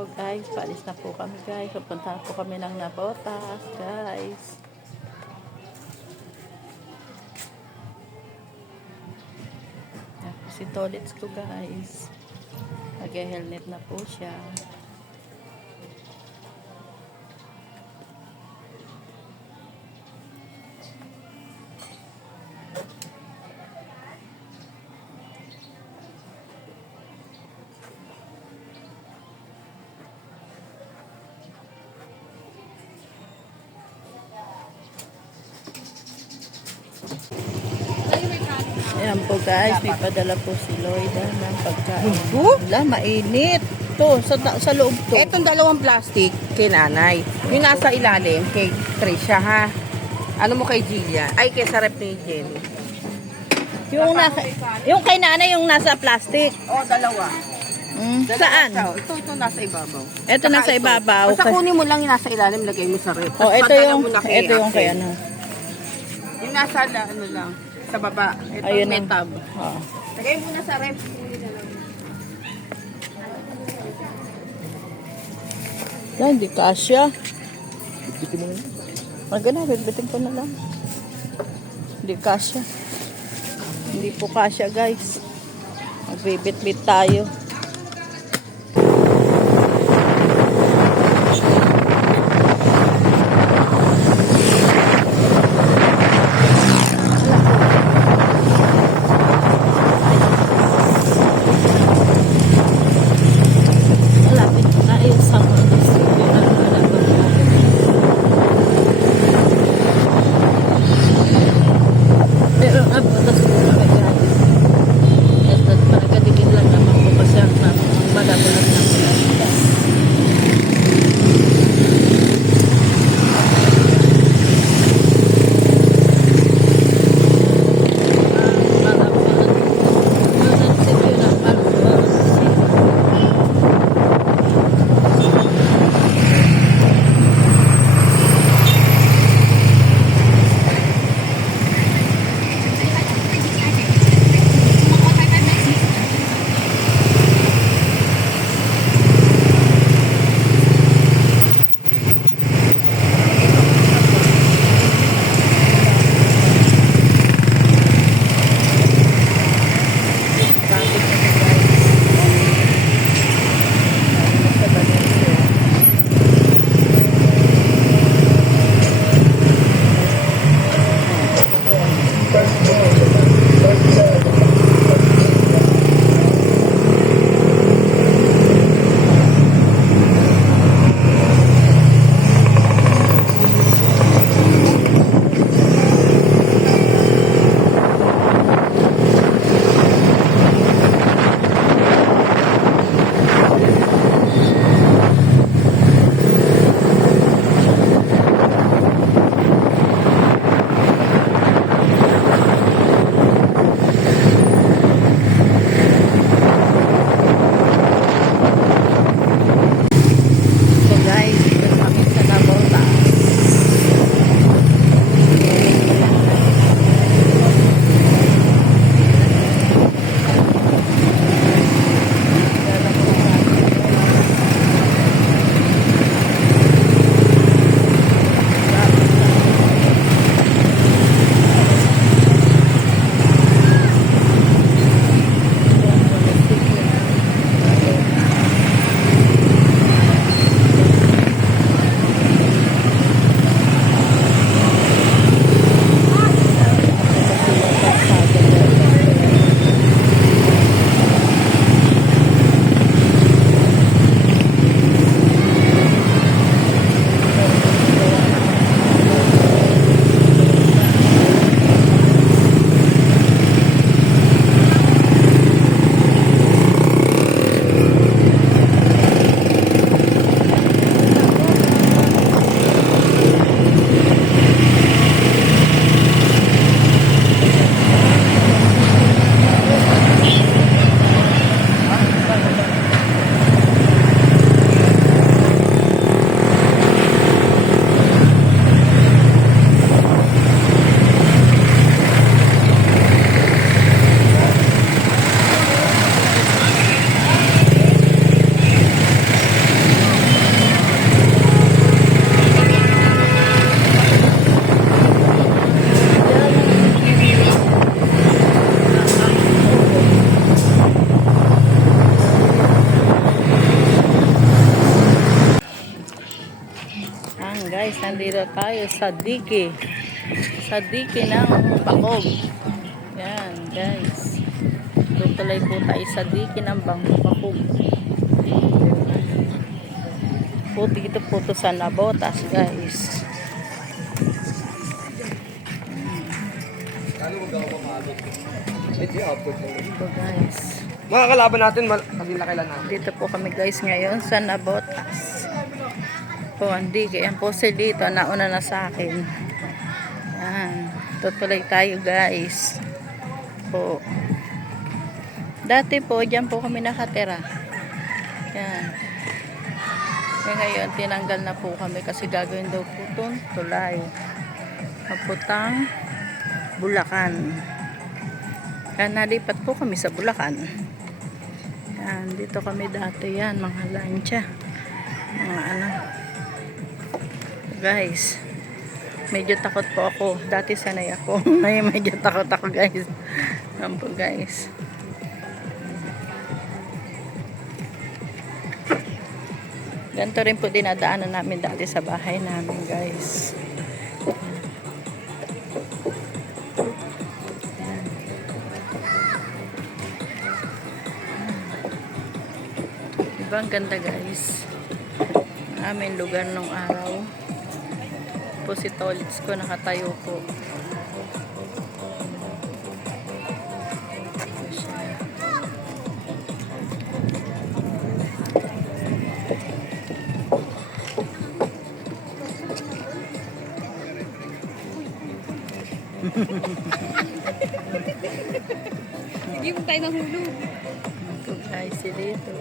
po guys, paalis na po kami guys. Pupunta po kami ng Nabotas guys. Yan po si Tolits ko guys. Nag-helmet na po siya. Ayan po guys, may padala po si Lloyda ng pagkain. Wala, mainit. To, sa loob to. Etong dalawang plastic kay nanay. Yung nasa ilalim kay Trisha ha. Ano mo kay Jillian? Ay, kay sa rep ni Jenny. Yung kay nanay, yung nasa plastic. Oh, dalawa. Saan? Ito nasa ibabaw. Ito Saka nasa ibabaw. Basta kunin mo lang yung nasa ilalim, lagay mo sa rep. Oh, Tapos ito padala yung, mo na ito yung kay Axel. ano. Yung nasa ano lang, sa baba. Ito Ayun may na. tab. Oh. Lagay mo na sa rep. Hindi kasya. Maganda, bitbitin ko na lang. Hindi kasya. Hindi po kasya guys. Magbibit-bit tayo. Malapit na yung summer district. Pero abutas ko na guys. At talaga digin lang naman po kasi nandito tayo sa dike. Sa dike ng Bakog. Yan, guys. Tutuloy po tayo sa dike ng Bakog. Po dito po to sa Nabotas, guys. Ito, guys. Mga kalaban natin, kanila kailan natin. Dito po kami, guys, ngayon sa Nabotas. Po, hindi. Kaya po si dito, nauna na sa akin. Yan. Tutuloy tayo, guys. Po. Dati po, dyan po kami nakatira. Yan. Eh, ngayon, tinanggal na po kami kasi gagawin daw po itong tulay. Kaputang Bulacan. Kaya nalipat po kami sa Bulacan. Yan, dito kami dati yan, mga lancha. Mga ano. Guys, medyo takot po ako. Dati sanay ako. Ngayon medyo takot ako, guys. Yan po, guys. Ganito rin po dinadaanan namin dati sa bahay namin, guys. Diba ang ganda, guys? Ang aming lugar nung araw. Po si Tolits ko nakatayo po. Ito siya. Hindi mo tayo nahulog. Ito, guys, si dito.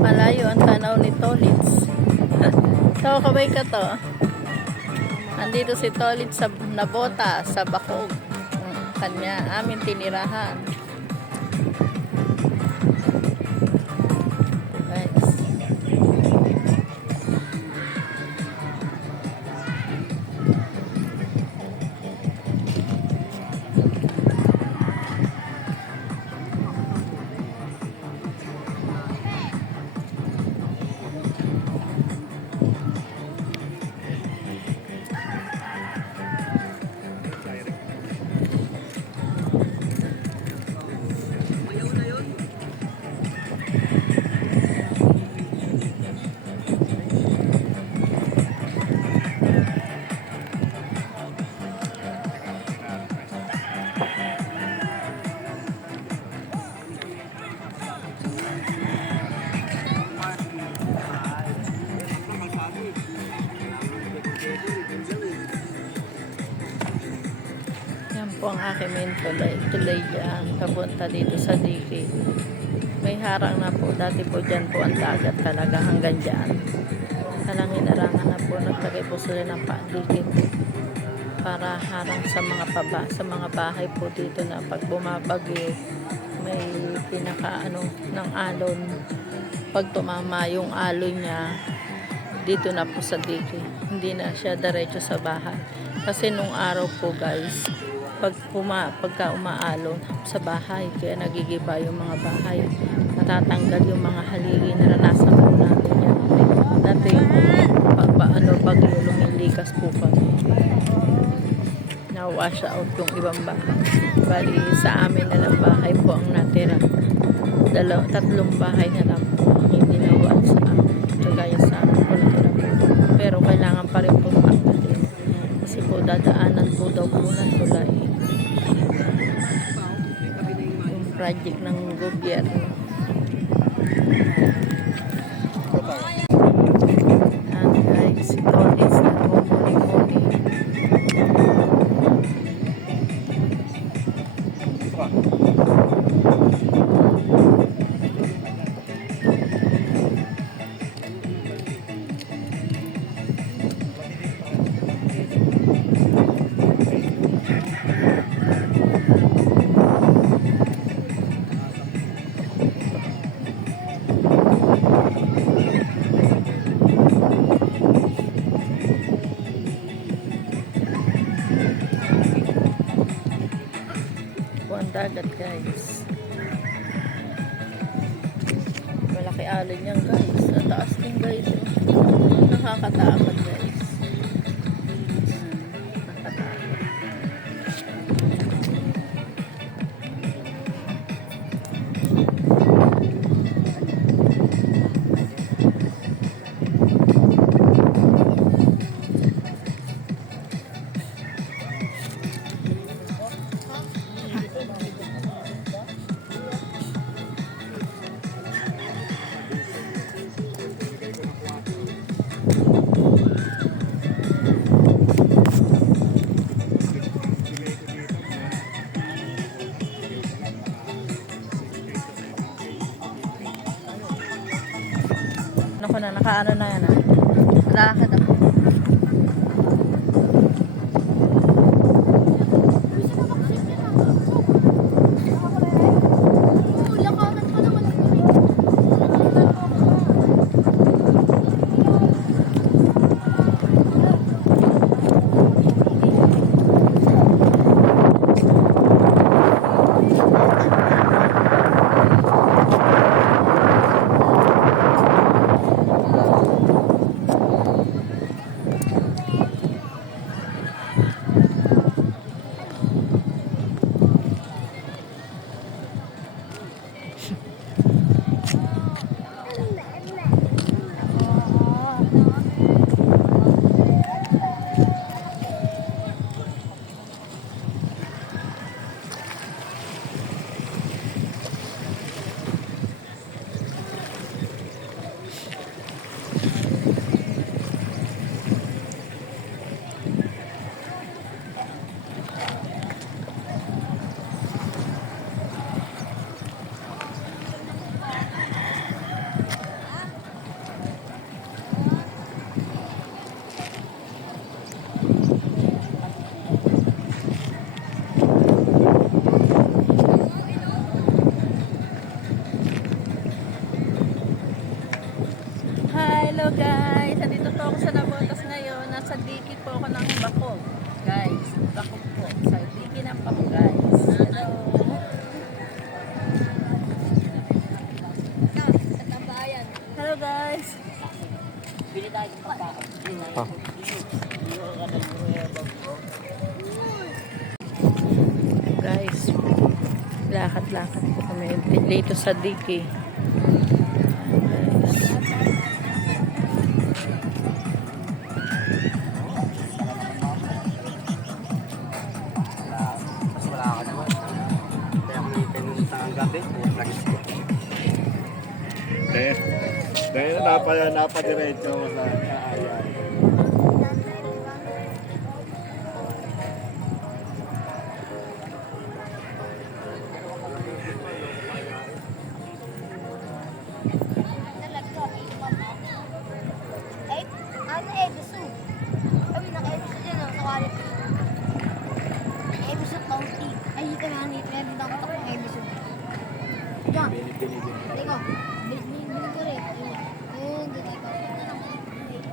Malayo ang tanaw ni Tolits. Tawa kabay ka to. Andito si Tolits sa Nabota, sa Bakog. Kanya, amin tinirahan. Guys. Yan po ang aking main tulay dyan. Papunta dito sa dike. May harang na po. Dati po dyan po ang dagat talaga hanggang dyan. Talang inarangan na po. Nagtagay po sila ng paandikit para harang sa mga bahay po dito na pag bumabagyo may pinaka ng alon. Pag tumama yung alon niya dito na po sa dike. Hindi na siya diretso sa bahay. Kasi nung araw po, guys, pagka umaalon sa bahay, kaya nagigiba yung mga bahay, natatanggal yung mga haligi. Naranasan po natin yan. Dati bagyo, lumilikas po kami, na-wash out yung ibang bahay. Bali sa amin na lang bahay po ang natira. Tatlong bahay na lang po ang hindi na-wash out. Kagaya sa amin po natira po. Pero kailangan pa rin po tanggalin. Kasi po dadaanan po daw po ng tulay. Yung project ng gobyerno. Yan, guys, si Tolits na mumuli-muli. po ang dagat, guys. Malaki alon yan, guys. Ang taas din, guys. Nakakatakot, guys. Nakakatakot. Ano ko na, nakaano na yan, ah. Lakad ako. Hello guys, nandito po ako sa Nabotas ngayon. Nasa diki po ako ng Bako. Guys, Bako po. Sa diki ng Bako guys. Hello. Hello guys. Guys, lakad-lakad po kami dito sa diki. Kaya napadiretso mo sa kaayan.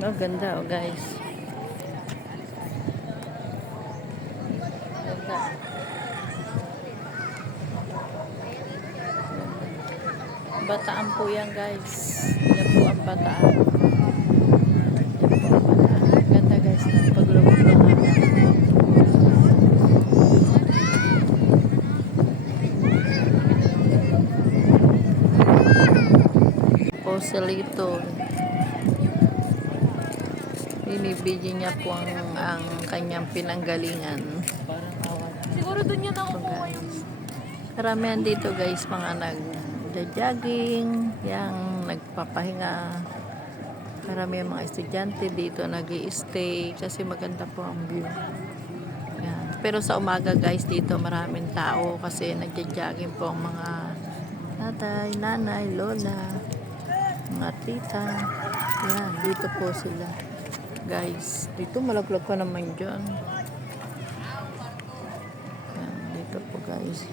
Oh, ganda oh guys. Ganda. Bataan po yan guys. Yan po ang bataan. Yan po ang bataan. Ganda guys. Paglubog na Poselito. Binibigyan niya po ang kanyang pinanggalingan. Siguro dun yun ako po yung... Karamihan dito guys, mga nag-jogging, yang nagpapahinga. Karamihan mga estudyante dito nag-i-stay kasi maganda po ang view. Yan. Pero sa umaga guys, dito maraming tao kasi nag-jogging po ang mga tatay, nanay, lola, mga tita. Yan, dito po sila. Guys, dito malaglag ka naman dyan. Yan, dito po guys.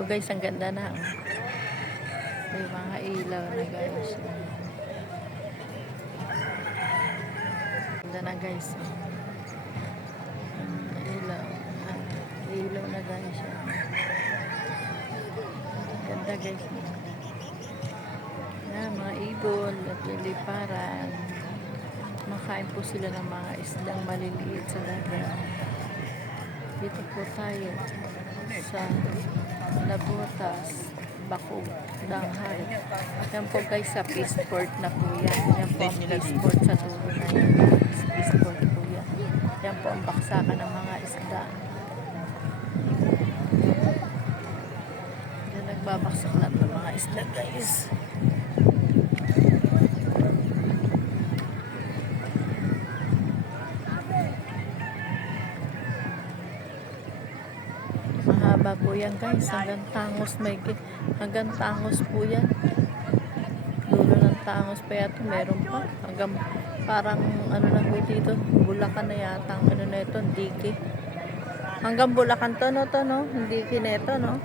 ko guys, ang ganda na. May mga ilaw na guys. Ganda na guys. Ilaw. Ilaw na guys. Ganda guys. Mga ibon at liliparan. Makain po sila ng mga isdang maliliit sa dagat. Dito po tayo sa Labotas, Bacog, Danghay. Yan po guys sa Peaceport na po yan. Yan po ang Peaceport sa dulo na yan. Peaceport po yan. Yan po ang baksakan ng mga isda. Yan nagbabaksak lang ng mga isda guys. Mahaba po yan guys, hanggang Tangos hanggang Tangos po yan. Dulo ng Tangos pa yata, meron pa. Hanggang parang ano na po dito, Bulacan na yata ang ano na ito, Diki. Hanggang Bulacan to no, Diki na ito no.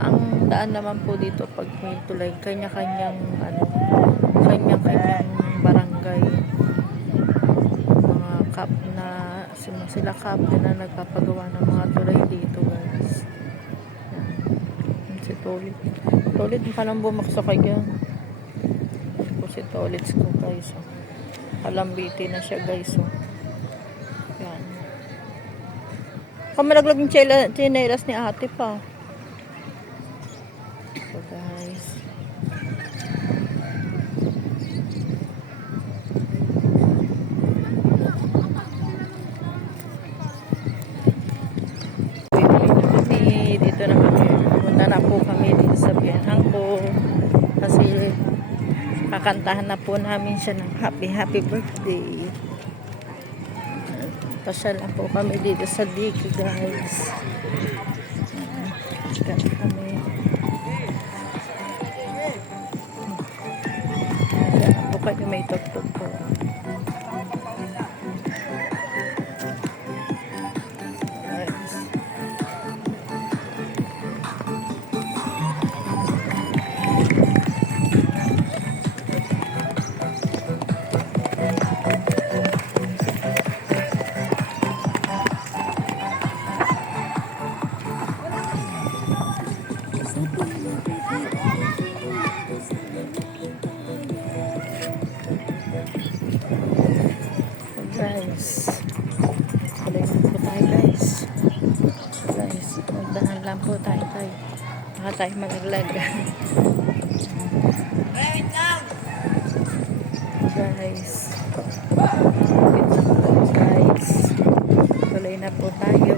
Ang daan naman po dito pag may tulay, kanya-kanyang barangay. Kap na sila kap na nagpapagawa ng mga tulay dito guys. Yan. Si Tolit pa lang bumaksakay yan. Po si Tolit ko guys. Kalambiti na siya guys. Yan. Kamalaglag yung chinelas ni ate pa. So guys. Dito naman punta na po kami dito sa Bienangko kasi kakantahan na po namin siya ng happy birthday. Pasyal na po kami dito sa Diki guys. Kaya kami kaya po kayo may tugtog po. Guys, tuloy na po tayo guys. Guys, magdahan lang po tayo. Baka tayo maglag. Guys, tuloy na po tayo.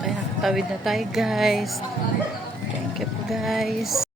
Ayan. Tawid na tayo guys. Thank you guys.